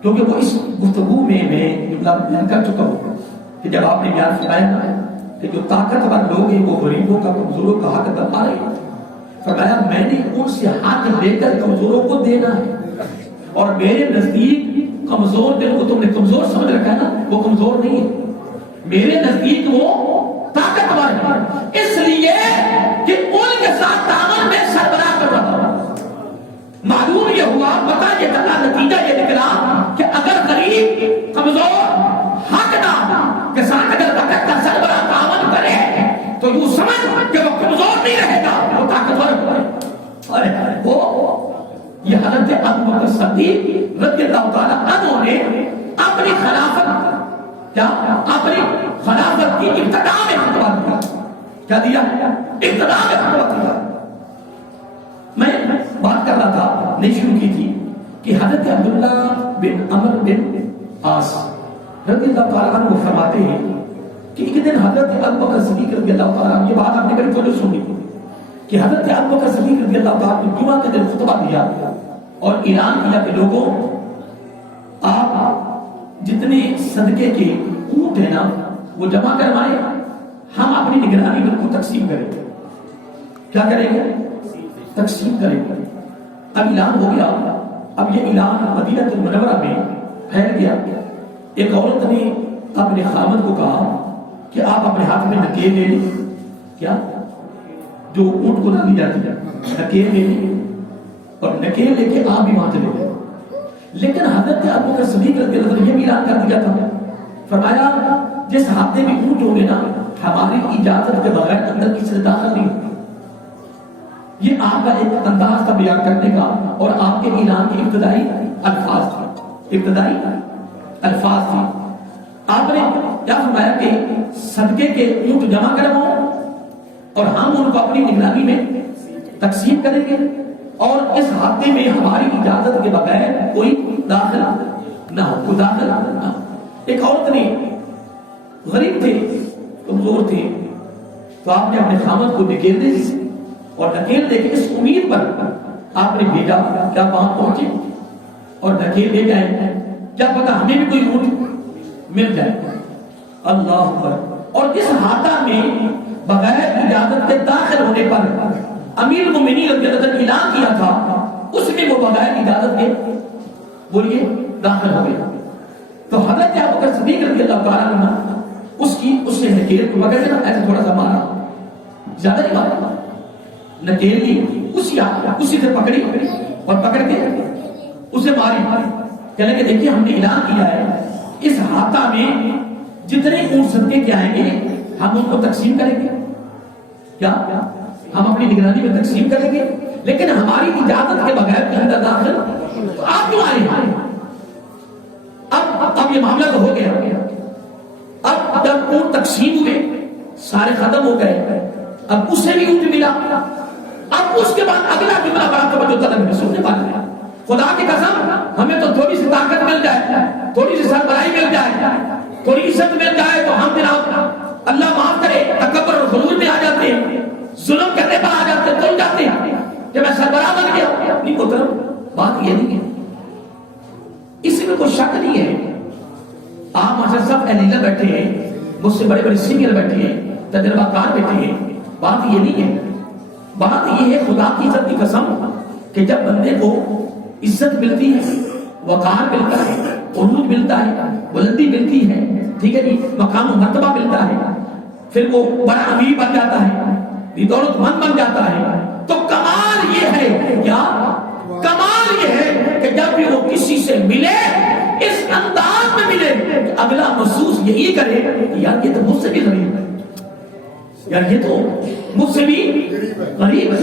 کیونکہ وہ اس گفتگو میں جملہ بیان کر چکا ہوں کہ جب آپ نے بیان فرمایا کہ جو طاقتور لوگ ہیں وہ غریبوں کا، کمزوروں کا حق دبا رہے ہیں، فرمایا میں نے ان سے حق لے کر کمزوروں کو دینا ہے، اور میرے نزدیک کمزور دل کو تم نے کمزور سمجھ رکھا ہے نا، وہ کمزور نہیں ہے، میرے نزدیک وہ طاقتور ہے، اس لیے کہ ان کے ساتھ تعامل میں سربراہ کر رہا ہوں. معلوم یہ ہوا، پتہ یہ چلا، نتیجہ یہ نکلا کہ اگر غریب، کمزور، حقدار کے ساتھ اگر وقت کا سربراہ تعامل کرے تو یوں سمجھ کہ وہ کمزور نہیں رہے گا، وہ طاقتور ہے. وہ یہ حضرت ابوبکر صدیق رضی اللہ تعالیٰ عنہ نے اپنی خلافت کیا اپنی خلافت کی ابتدا میں خطبہ دیا. کیا دیا؟ ابتدا میں خطبہ دیا. میں بات کر رہا تھا، نہیں شروع کی تھی کہ حضرت عبداللہ بن عمرو بن عاص رضی اللہ تعالیٰ عنہ فرماتے ہیں کہ ایک دن حضرت ابوبکر صدیق رضی اللہ تعالیٰ عنہ، یہ بات آپ نے کبھی تو نہیں سنی کہ حضرت ابوبکر صدیق رضی اللہ تعالیٰ عنہ جمعہ کے دن خطبہ دیا اور اعلان کیا کہ لوگوں، آپ جتنے صدقے کے اونٹ ہیں نا وہ جمع کروائیں، ہم اپنی نگرانی میں ان کو تقسیم کریں گے. کیا کریں گے؟ تقسیم کریں گے. اب اعلان ہو گیا. اب یہ اعلان مدینہ المنورہ میں پھیل گیا. ایک عورت نے اپنے خامد کو کہا کہ آپ اپنے ہاتھ میں نکیل لے لیں. کیا؟ جو اونٹ کو ڈالی جاتی ہے نکیل لے لیں اور نکیل لے کے آپ بھی وہاں چلے گئے. لیکن حضرت ابوبکر صدیق رضی اللہ عنہ یہ بھی اعلان کر دیا تھا، فرمایا جس ہاتھے میں اونٹ ہوں گے نا ہماری اجازت کے بغیر اندر کسی سے داخل نہیں ہوگا. یہ آپ کا ایک انداز تھا بیان کرنے کا اور آپ کے اعلان کے ابتدائی الفاظ تھے. ابتدائی الفاظ تھے. آپ نے کیا فرمایا کہ صدقے کے اونٹ جمع کرواؤ اور ہم ان کو اپنی نگرانی میں تقسیم کریں گے اور اس ہاتھے میں ہماری اجازت کے بغیر کوئی داخل نہ ہو، کوئی داخل نہ ہو. ایک عورت نے، غریب تھے، کمزور تھے، تو آپ نے اپنے خامد کو نکیل دے اور نکیل دے کے اس امید پر آپ نے بھیجا کیا وہاں پہنچے اور نکیل دے جائیں، کیا پتا ہمیں بھی کوئی اونٹ مل جائے. اللہ اکبر. اور اس ہاتھا میں بغیر اجازت کے داخل ہونے پر امیر المومنین رضی اللہ عنہ نے اعلان کیا تھا، اس میں وہ بغیر اجازت کے بولیے داخل ہو گیا. تو حضرت ابوبکر صدیق رضی اللہ تعالیٰ عنہ اس نے نکیل کو پکڑ لیا، ایسا تھوڑا سا مارا، زیادہ نہیں مارا، نکیل لی اسی سے پکڑی اور پکڑ کے اسے ماری. کہنے کہ دیکھیے ہم نے اعلان کیا ہے اس ہاتھا میں جتنے اونٹ صدقے کے آئیں گے ہم ان کو تقسیم کریں گے. کیا ہم اپنی نگرانی میں تقسیم کریں گے، لیکن ہماری اجازت کے بغیر کے اندر داخل تو آپ کیوں آئے ہیں؟ اب یہ معاملہ تو ہو گیا. اب جب اونٹ تقسیم ہوئے سارے ختم ہو گئے، اب اس سے بھی اونٹ ملا. اب اس کے بعد اگلا جملہ بڑا توجہ طلب ہے، سننے والے ہیں. خدا کی قسم ہمیں تو تھوڑی سی طاقت مل جائے، تھوڑی سی سربراہی مل جائے، تھوڑی عزت مل جائے تو ہم جناب اللہ معاف کرے تکبر اور غرور میں آ جاتے ہیں، ظلم کرنے پر آ جاتے ہیں، تل جاتے ہیں کہ میں سربراہ بن گیا. نہیں محترم، بات یہ نہیں ہے، اس میں کوئی شک نہیں ہے. آپ ماشاء صاحب اہلیہ بیٹھے ہیں، مجھ سے بڑے بڑے سینئر بیٹھے ہیں، تجربہ کار بیٹھے ہیں. بات یہ نہیں ہے، بات یہ ہے خدا کی عزت کی قسم کہ جب بندے کو عزت ملتی ہے، وقار ملتا ہے، عروج ملتا ہے، بلندی ملتی ہے، ٹھیک ہے جی، مقام و مرتبہ ملتا ہے، پھر وہ بڑا امیر بن جاتا ہے، دولت مند بن جاتا ہے، تو کمال یہ ہے، کیا کمال یہ ہے کہ جب بھی وہ کسی سے ملے اس انداز میں ملے کہ اگلا محسوس یہی کرے کہ یار یہ تو مجھ سے بھی غریب ہے، یار یہ تو مجھ سے بھی غریب ہے.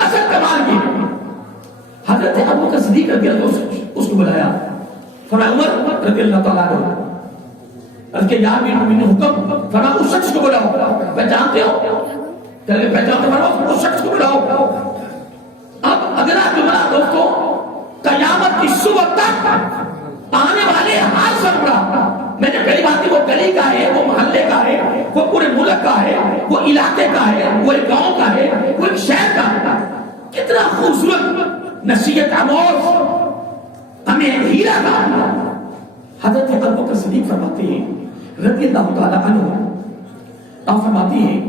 اصل کمال یہ ہے. حضرت ابوبکر صدیق رضی اللہ عنہ اس کو بلایا، فرمایا عمر رضی اللہ تعالیٰ عنہ، اس کے یا امیر المومنین حکم، فرمایا اس شخص کو بلاؤ، پہچانتے ہو؟ چلے پہچانتے ہو، اس شخص کو بلاؤ. اب اگلا جملہ دوستو قیامت کی صبح تک آنے والے ہر سربراہ، میں نے پہلی بات کی وہ گلی کا ہے، وہ محلے کا ہے، وہ پورے ملک کا ہے، وہ علاقے کا ہے، وہ ایک گاؤں کا ہے، وہ ایک شہر کا ہے. کتنا خوبصورت نصیحت آموز ہمیں ہیرا کا. حضرت ابوبکر صدیق فرماتے ہیں رضی اللہ تعالیٰ عنہ، آپ فرماتے ہیں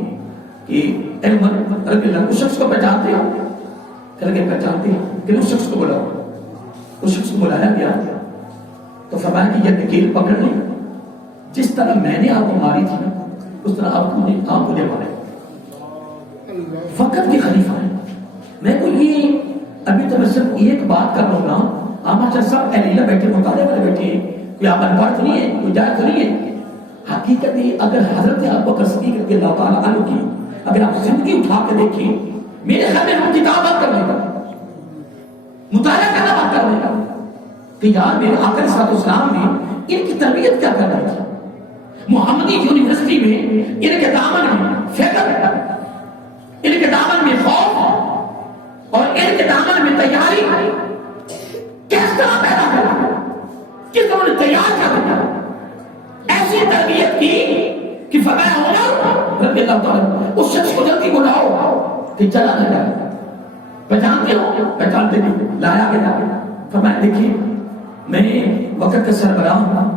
کہ اے عمر رضی اللہ اس شخص کو پہچانتے ہو؟ کہ پہچانتے ہیں، کہ اس شخص کو بلاؤ. اس شخص کو بلایا گیا تو فرمایا کہ یہ نکیل پکڑ لیں، جس طرح میں نے آپ کو ماری تھی نا اس طرح آپ مجھے مارے. فقط کے خلیفہ ہیں. میں کو یہ ابھی تو میں صرف ایک بات کر رہا ہوں، آپ سب اہلیہ بیٹھے مطالعے والے بیٹھے ہیں، کوئی آپ انپڑھ تو نہیں ہے، کوئی جائز تو نہیں ہے. حقیقت یہ اگر حضرت ابوبکر صدیق رضی اللہ تعالیٰ عنہ کی اگر آپ زندگی اٹھا کے دیکھیں، میرے خیال میں ہم کتاب بات کر لیں گا، مطالعہ کرنا بات کر لیں گا کہ یار میرے آقا صلی اللہ علیہ وسلم نے ان کی تربیت کیا کر رہی تھی؟ محمدی یونیورسٹی میں ان کے دامن میں فکر، ان کے دامن میں خوف اور ان کے دامن میں تیاری کس طرح پیدا کرا، کس طرح نے تیار کر دیا؟ ایسی تربیت کی کہ فرمایا عمر رضی اللہ تعالیٰ اس شخص کو جلدی بلاؤ کہ چلا نہ جائے. پہچانتے ہو؟ پہچانتے نہیں. لایا گیا، فرمایا دیکھیے میں وقت کا سربراہ ہوں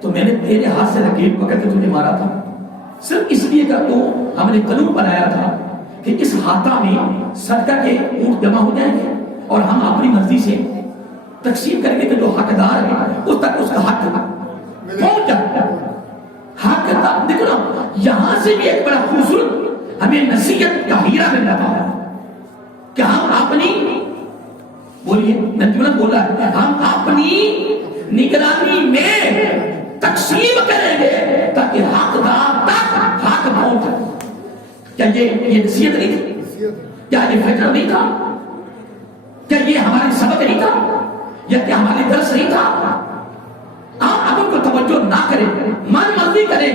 تو میں نے تیرے ہاتھ سے رکیب پکڑ کے تجھے مارا تھا صرف اس لیے کہ تو ہم نے قانون بنایا تھا کہ اس ہاتھا میں صدقہ کے اونٹ جمع ہو جائیں گے اور ہم اپنی مرضی سے تقسیم کریں گے کہ جو حقدار ہے اس تک اس کا حق پہنچ جائے. حق دیکھو نا، یہاں سے بھی ایک بڑا خوبصورت ہمیں نصیحت کا ہیرا مل رہا ہے کہ ہم اپنی، بولیے نجمت بولا ہے، ہم اپنی نگرانی میں تقسیم کریں گے تاکہ حقدار تک حق پہنچے. کیا یہ نصیحت نہیں تھی؟ کیا یہ فکر نہیں تھا؟ کیا یہ ہماری سبق نہیں تھا؟ یا کیا ہماری درس نہیں تھا؟ آپ اگر کو توجہ نہ کرے، من مرضی کرے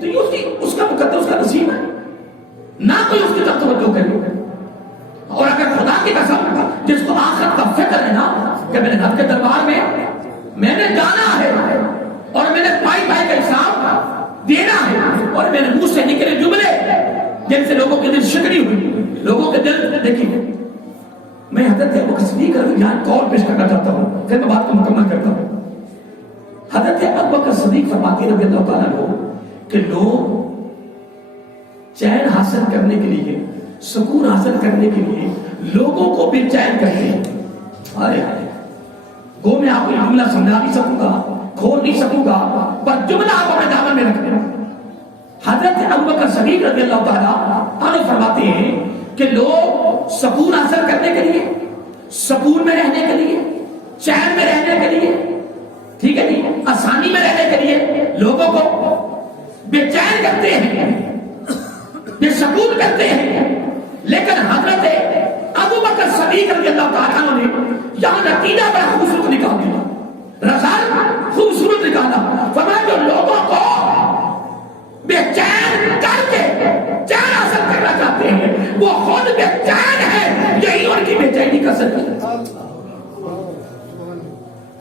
تو یہ اس کا مقدر، اس کا نصیب ہے، نہ کوئی اس کی طرف توجہ کرے. اور اگر خدا کی قسم جس کو آخرت کا فکر ہے نا کہ میں نے رب کے دربار میں نے جانا ہے اور میں نے پائی کا حساب دینا ہے اور میرے منہ سے نکلے جملے جن سے لوگوں کے دل شکنی ہوئی، لوگوں کے دل دیکھیے. میں حضرت ابوبکر صدیق یہاں کال پیش کرنا چاہتا ہوں، پھر میں بات کو مکمل کرتا ہوں. حضرت ابوبکر صدیق فرماتے رضی اللہ تعالیٰ عنہ کہ لوگ چین حاصل کرنے کے لیے، سکون حاصل کرنے کے لیے لوگوں کو بے چین کرتے ہیں. ارے گو میں آپ کو جملہ سمجھا نہیں سکوں گا، کھول نہیں سکوں گا، پر جملہ آپ اپنے دامن میں رکھتے ہیں. حضرت ابوبکر صدیق رضی اللہ تعالیٰ عنہ فرماتے ہیں کہ لوگ سکون حاصل کرنے کے لیے، سکون میں رہنے کے لیے، چین میں رہنے کے لیے، ٹھیک ہے جی، آسانی میں رہنے کے لیے لوگوں کو بے چین کرتے ہیں، بے سکون کرتے ہیں. لیکن حضرت ابوبکر صدیق رضی اللہ تعالیٰ عنہ نے یہاں نتیجہ بڑا خوبصورت نکال دیا، رسالت خوبصورت نکالا. فرمایا جو لوگوں کو بے چین کر کے چین حاصل کرنا چاہتے ہیں وہ خود بے چین ہے، یہی ان کی بے چینی کا سبب ہے.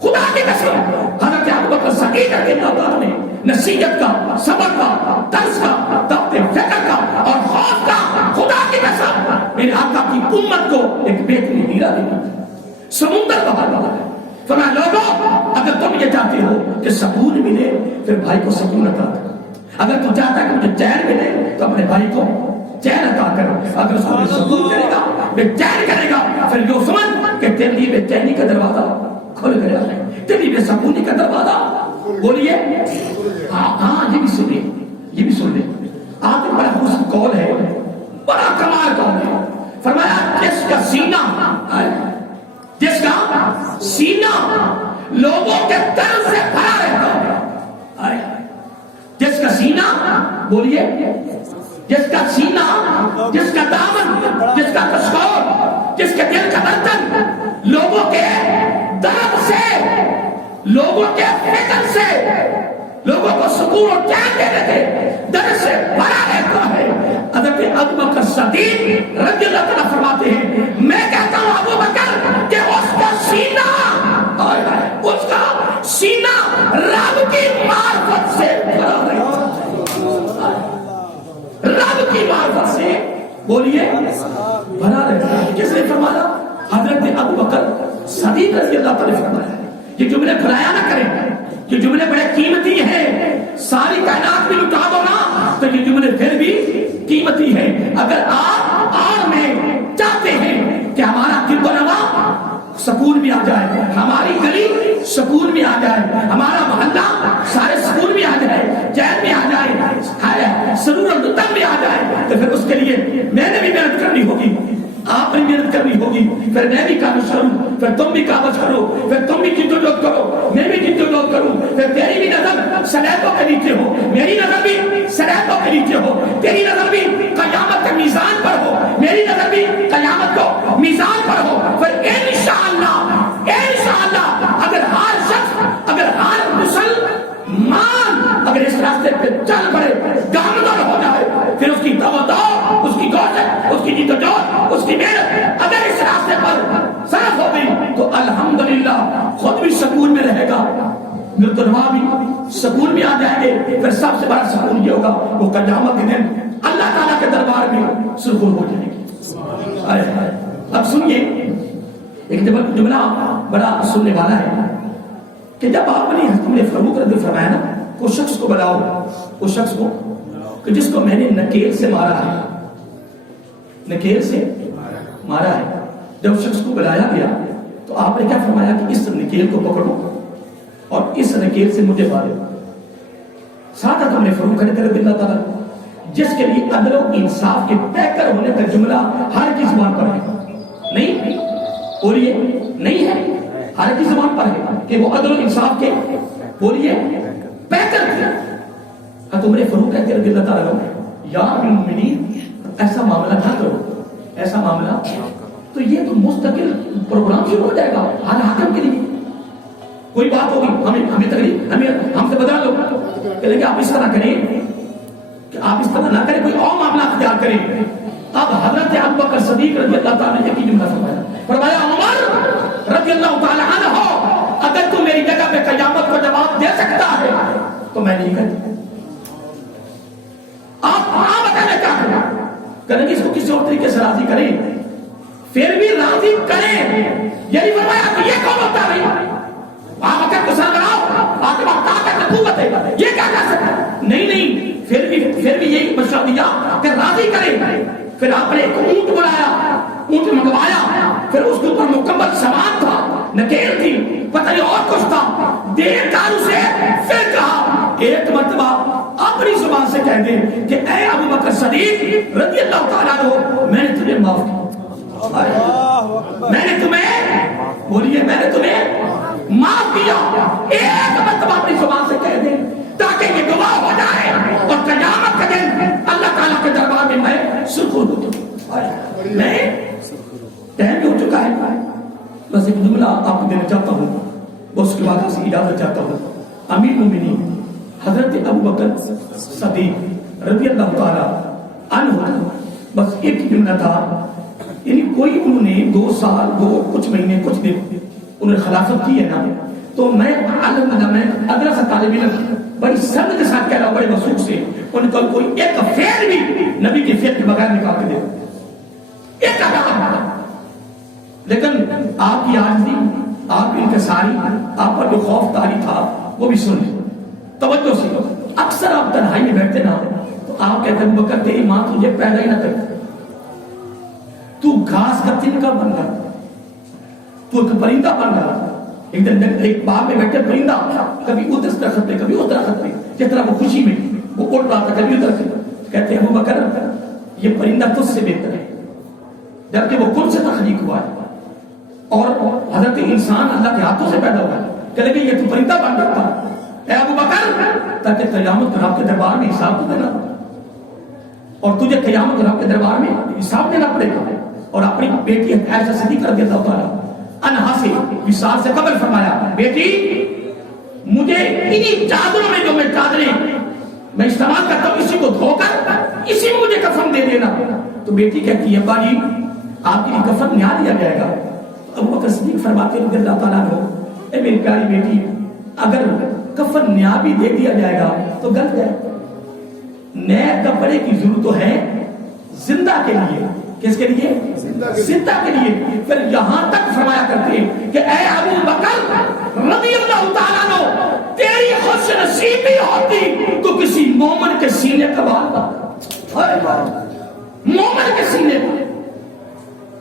خدا کی قسم حضرت ابوبکر صدیق رضی اللہ تعالیٰ نے نصیحت کا، صبر کا، درس کا، ضبط فکر کا اور خوف کا، خدا کی قسم میرے آقا کی امت کو ایک بہترین ہیرا دیا، سمندر بہار والا ہے. فرمایا لوگوں اگر تم یہ چاہتے ہو کہ سکون ملے پھر بھائی کو سکون عطا کرو، اگر تم چاہتا ہے کہ مجھے چین ملے تو اپنے بھائی کو چین عطا کرو. اگر اس کو سکون کرے گا، بے چین کرے گا، پھر یہ سمجھ کہ تیرے لیے بے چینی کا دروازہ کھل گیا ہے، تیری بے سکونی کا دروازہ. بولیے ہاں یہ بھی سنیے، یہ بھی سن لیں. آپ کو بڑا خوبصورت قول ہے، بڑا کمال قول ہے. فرمایا جس کا سینہ لوگوں کے دل سے بھرا رہتا ہے، جس کا سینہ، بولیے جس کا سینہ، جس کا دامن، جس کا تصور، جس کے دل کا برتن لوگوں کے درد سے، لوگوں کے فکر سے، لوگوں کو سکون اور چین دینے کے درد سے بھرا رہتا ہے. حضرت ابوبکر صدیق رضی اللہ تعالیٰ فرماتے ہیں میں کہتا ہوں ابوبکر کہ اس کا سینہ رب کی معرفت سے بھرا رہتا ہے، رب کی معرفت سے، بولیے بھرا رہتا ہے. کس نے فرمایا؟ حضرت ابوبکر صدیق رضی اللہ تعالیٰ نے فرمایا. یہ جملے بھلایا نہ کریں، یہ جملے بڑے قیمتی ہیں. ساری کائنات میں لٹا دو نا تو یہ جملے پھر بھی قیمتی ہیں. اگر آپ اور میں چاہتے ہیں کہ ہمارا دل و نوا سکون میں آ جائے، ہماری گلی سکون میں آ جائے، ہمارا محلہ سارے سکون میں آ جائے، چین میں آ جائے، سرور اور لطف میں آ جائے، تو پھر اس کے لیے میں نے بھی محنت کرنی ہوگی، آپ نے محنت کرنی ہوگی. پھر میں بھی کاغذ کروں، پھر تم بھی کاغذ کرو، پھر تم بھی جدوجہد کرو، میں بھی جدوجہد کروں. پھر تیری بھی نظر صلیبوں کے نیچے ہو، میری نظر بھی صلیبوں کے نیچے ہو، تیری نظر بھی قیامت کے میزان پر ہو، میری نظر بھی قیامت کو میزان پر ہو. پھر انشاءاللہ اگر ہر شخص، اگر ہر مسلمان کی توجہ، اس کی کوشش، اس کی جدوجہد، اس کی محنت اگر اس راستے پر صرف ہو گئی تو الحمدللہ خود بھی سکون میں رہے گا، مرتبہ بھی سکون میں آ جائیں گے۔ پھر سب سے بڑا سکون یہ ہوگا وہ قیامت کے دن اللہ تعالیٰ کے دربار میں سکون ہو جائے گی۔ اب سنیے ایک جملہ بڑا سننے والا ہے کہ جب آپ نے حضرت فاروق رضی اللہ فرمایا نا وہ شخص کو بلاؤ، وہ شخص کو کہ جس کو میں نے نکیل سے مارا ہے، نکیل سے مارا ہے۔ جب شخص کو بلایا گیا تو آپ نے کیا فرمایا کہ اس نکیل کو پکڑو اور اس نکیل سے مجھے مارو۔ ساتھ ہم نے فاروق رضی اللہ تعالیٰ جس کے لیے عدل و انصاف کے پیکر ہونے کا جملہ ہر کی زبان پر ہے، نہیں بولیے نہیں ہے، ہر کی زبان پر ہے کہ وہ عدل و انصاف کے بولیے پیکر تھے۔ عمر فاروق رضی اللہ تعالیٰ یا المؤمنین ایسا معاملہ نہ کرو، ایسا معاملہ تو یہ تو مستقل پروگرام شروع ہو جائے گا ہر حاکم کے لیے۔ کوئی بات ہوگی ہمیں تقریب ہم سے بدل لو کہ آپ اس طرح کریں کہ آپ اس طرح نہ کریں، کوئی اور معاملہ اختیار کریں۔ اب حضرت ابوبکر صدیق رضی اللہ تعالیٰ نے یقین فرمایا، فرمایا عمر رضی اللہ تعالیٰ عنہ اگر تو میری جگہ پہ قیامت کو جواب دے سکتا ہے تو میں نہیں کرتا۔ آپ بتانے کیا کریں گے، اس کو کسی اور طریقے سے راضی کریں، پھر بھی راضی کریں۔ یعنی فرمایا کہ یہ کون ہوتا ہے آپ اگر کو سرگراؤ آپ کے بعد طاقت قوت ہے یہ کیا کر سکتا ہے؟ نہیں پھر بھی یہی مشورہ دیا کہ راضی کریں۔ پھر آپ نے ایک اونٹ بلایا، اونٹ منگوایا، پھر اس کے اوپر مکمل سامان تھا، نکیل تھی، پتہ نہیں اور کچھ تھا، دیر کار اسے پھر کہا ایک مرتبہ اپنی زبان سے کہہ دیں کہ اے ابوبکر صدیق رضی اللہ تعالیٰ عنہ میں نے تمہیں معاف کیا، میں نے تمہیں بولیے میں نے تمہیں معاف کیا۔ ایک مرتبہ اپنی زبان سے کہہ دیں تاکہ یہ گواہ ہو جائے اور قیامت کے دن اللہ تعالیٰ کے دربار میں میں سکون ہوں۔ میں ٹائم بھی ہو چکا ہے، بس ایک جملہ آپ کو دینا چاہتا ہوں، اس کے بعد سے اجازت چاہتا ہوں۔ امیر المومنین حضرت ابوبکر صدیق رضی اللہ تعالیٰ عنہ بس ایک جملہ تھا، یعنی کوئی انہوں نے 2 سال کچھ مہینے کچھ دن انہوں نے خلافت کی ہے نا، تو میں ادرا سا طالب علم بڑی سند کے ساتھ کہہ رہا ہوں، بڑے وثوق سے ان کو کوئی ایک فعل بھی نبی کے فعل کے بغیر نکال کے دے ایک لیکن آپ کی عاجزی، آپ کی انکساری، آپ پر جو خوف طاری تھا وہ بھی سن لیں توجہ سے۔ اکثر آپ تنہائی میں بیٹھتے نا تو آپ کہتے ہیں بکر تیری ماں تجھے پیدا ہی نہ کرتی، تو گھاس کا تنکا بن گیا، تو ایک پرندہ بن گیا۔ ایک دن ایک باغ میں بیٹھے پرندہ کبھی اس درخت پہ کبھی اس درخت پہ، جس طرح وہ خوشی میں وہ اڑ رہا تھا کبھی ادھر سے، کہتے ہیں ابوبکر یہ پرندہ تجھ سے بہتر ہے، جبکہ وہ کل سے تخلیق ہوا ہے اور حضرت انسان اللہ کے ہاتھوں سے پیدا ہوا ہے، کہ لگے یہ تو پرندہ بن سکتا اے ابوبکر تاکہ قیامت کے رب کے دربار میں حساب تو دینا اور تجھے قیامت کے رب کے دربار میں حساب دینا پڑے گا۔ اور اپنی بیٹی عائشہ صدیقہ رضی اللہ تعالیٰ عنہا سے وصال سے قبل فرمایا بیٹی مجھے انہی چادروں میں جو میں چادریں میں استعمال کرتا ہوں اسی کو دھو کر اسی میں مجھے کفن دے دینا۔ تو بیٹی کہتی ہے ابا جی آپ کے لیے کفن نیا دیا جائے گا۔ ابوبکر صدیق فرماتے رضی اللہ تعالیٰ عنہ اے میری پیاری بیٹی اگر کفن نیا بھی دے دیا جائے گا تو غلط ہے، نئے کپڑے کی ضرورت تو ہے زندہ کے لیے۔ کس کے لیے؟ زندہ کے لیے۔ پھر یہاں تک فرمایا کرتے ہیں کہ اے ابوبکر رضی اللہ تعالیٰ عنہ تیری خوش نصیبی ہوتی تو کسی مومن کے سینے کا بال مومن کے سینے کا۔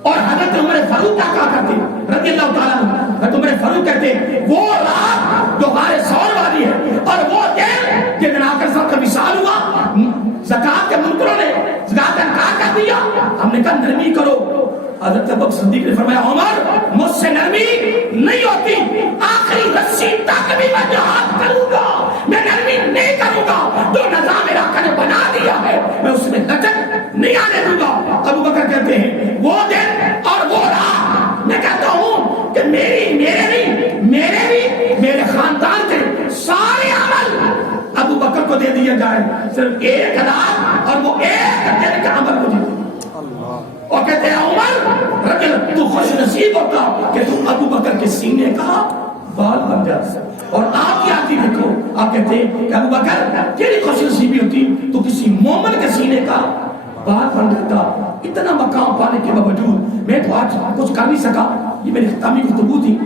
اور حضرت عمر فاروق کہا کرتے رضی اللہ تعالیٰ عنہ، حضرت عمر فاروق کہتے وہ رات جو غار ثور والی ہے اور وہ دن جن آکر صاحب کا وصال ہوا، زکات کے منکروں نے زکات کا انکار کر دیا، ہم نے کہا نرمی کرو۔ حضرت ابوبکر صدیق نے فرمایا عمر مجھ سے نرمی نہیں ہوتی، آخری رسی تک بھی میں جہاد کروں گا، میں نرمی نہیں کروں گا، جو نظام عراق نے بنا دیا ہے میں اس میں لچک نہیں آنے دوں گا۔ ابوبکر کہتے ہیں وہ دن اور وہ رات میں کہتا ہوں کہ میرے خاندان کے سارے عمل ابوبکر کو دے دیا جائے صرف 1000 اور وہ 1 دن کا عمل مجھے اور کہتے ہیں عمر رجل تو خوش نصیب ہوتا کہ تم ابو بکر کے سینے کا بال بن جاتا. اور آپ کی آتی دیکھو آپ کہتے ہیں کہ ابو بکر تیری خوش نصیبی ہوتی تو کسی مومن کے سینے کا بال بن جاتا. اتنا مقام پانے کے باوجود میں تو آج کچھ کر نہیں سکا. یہ میری ختامی گفتگو تھی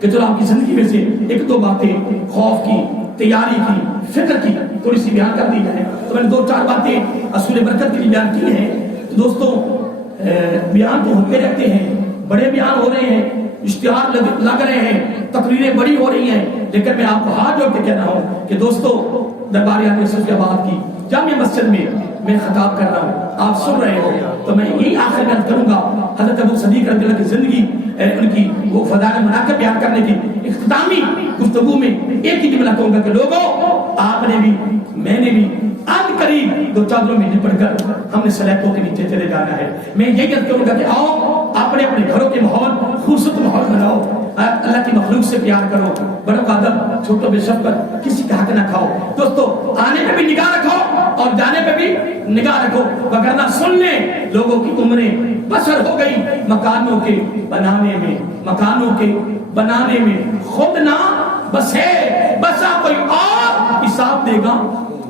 کہ چلو آپ کی زندگی میں سے 1-2 باتیں خوف کی, تیاری کی, فکر کی تھوڑی سی بیان کر دی جائے. تو میں نے 2-4 باتیں اصول برکت کے لیے بیان کی ہیں. دوستوں بیان تو ہوتے رہتے ہیں, بڑے بیان ہو رہے ہیں, اشتہار لگ رہے ہیں, تقریریں بڑی ہو رہی ہیں, لیکن میں آپ کو ہاتھ جوڑ کے کہنا ہوں کہ دوستوں دربار یوسف آباد کی جامع مسجد میں خطاب کر رہا ہوں, آپ سن رہے ہو تو میں یہی آخر میں کہوں گا حضرت ابو صدیق رضی اللہ کی زندگی ان کی وہ فضائل مناقب بیان کرنے کی اختتامی گفتگو میں ایک ہی جملہ کہوں گا کہ لوگوں آپ نے بھی میں نے بھی ان قریب 2 چادروں میں لپٹ کر ہم نے سلیتوں کے نیچے چلے جانا ہے. میں یہی عرض کروں گا کہ آؤ اپنے گھروں کے ماحول خوبصورت ماحول بناؤ, اللہ کی مخلوق سے پیار کرو, بڑوں کا ادب, چھوٹوں بے شفقت, کسی کا حق نہ کھاؤ. دوستو آنے پہ بھی نگاہ رکھو اور جانے پہ بھی نگاہ رکھو, وگرنہ سن لیں لوگوں کی عمریں بسر ہو گئی مکانوں کے بنانے میں خود نہ بسے بسا کوئی اور حساب دے گا.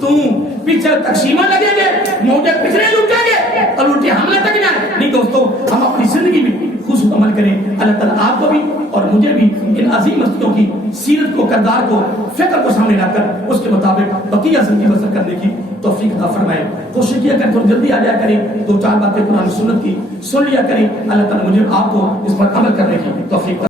تم پیچھے تقسیمہ لگیں گے, موجے پچھلے لوٹیں گے اور الٹے حملے تک جائیں. نہیں دوستو ہم اپنی زندگی میں خوب عمل کریں. اللہ تعالیٰ آپ کو بھی اور مجھے بھی ان عظیم ہستیوں کی سیرت کو, کردار کو, فکر کو سامنے لا کر اس کے مطابق بقیہ زندگی بسر کرنے کی توفیق عطا فرمائے. کوشش کیا کریں تھوڑی جلدی آ جایا کریں, 2-4 باتیں قرآن سنت کی سن لیا کریں. اللہ تعالیٰ مجھے آپ کو اس پر عمل کرنے کی توفیق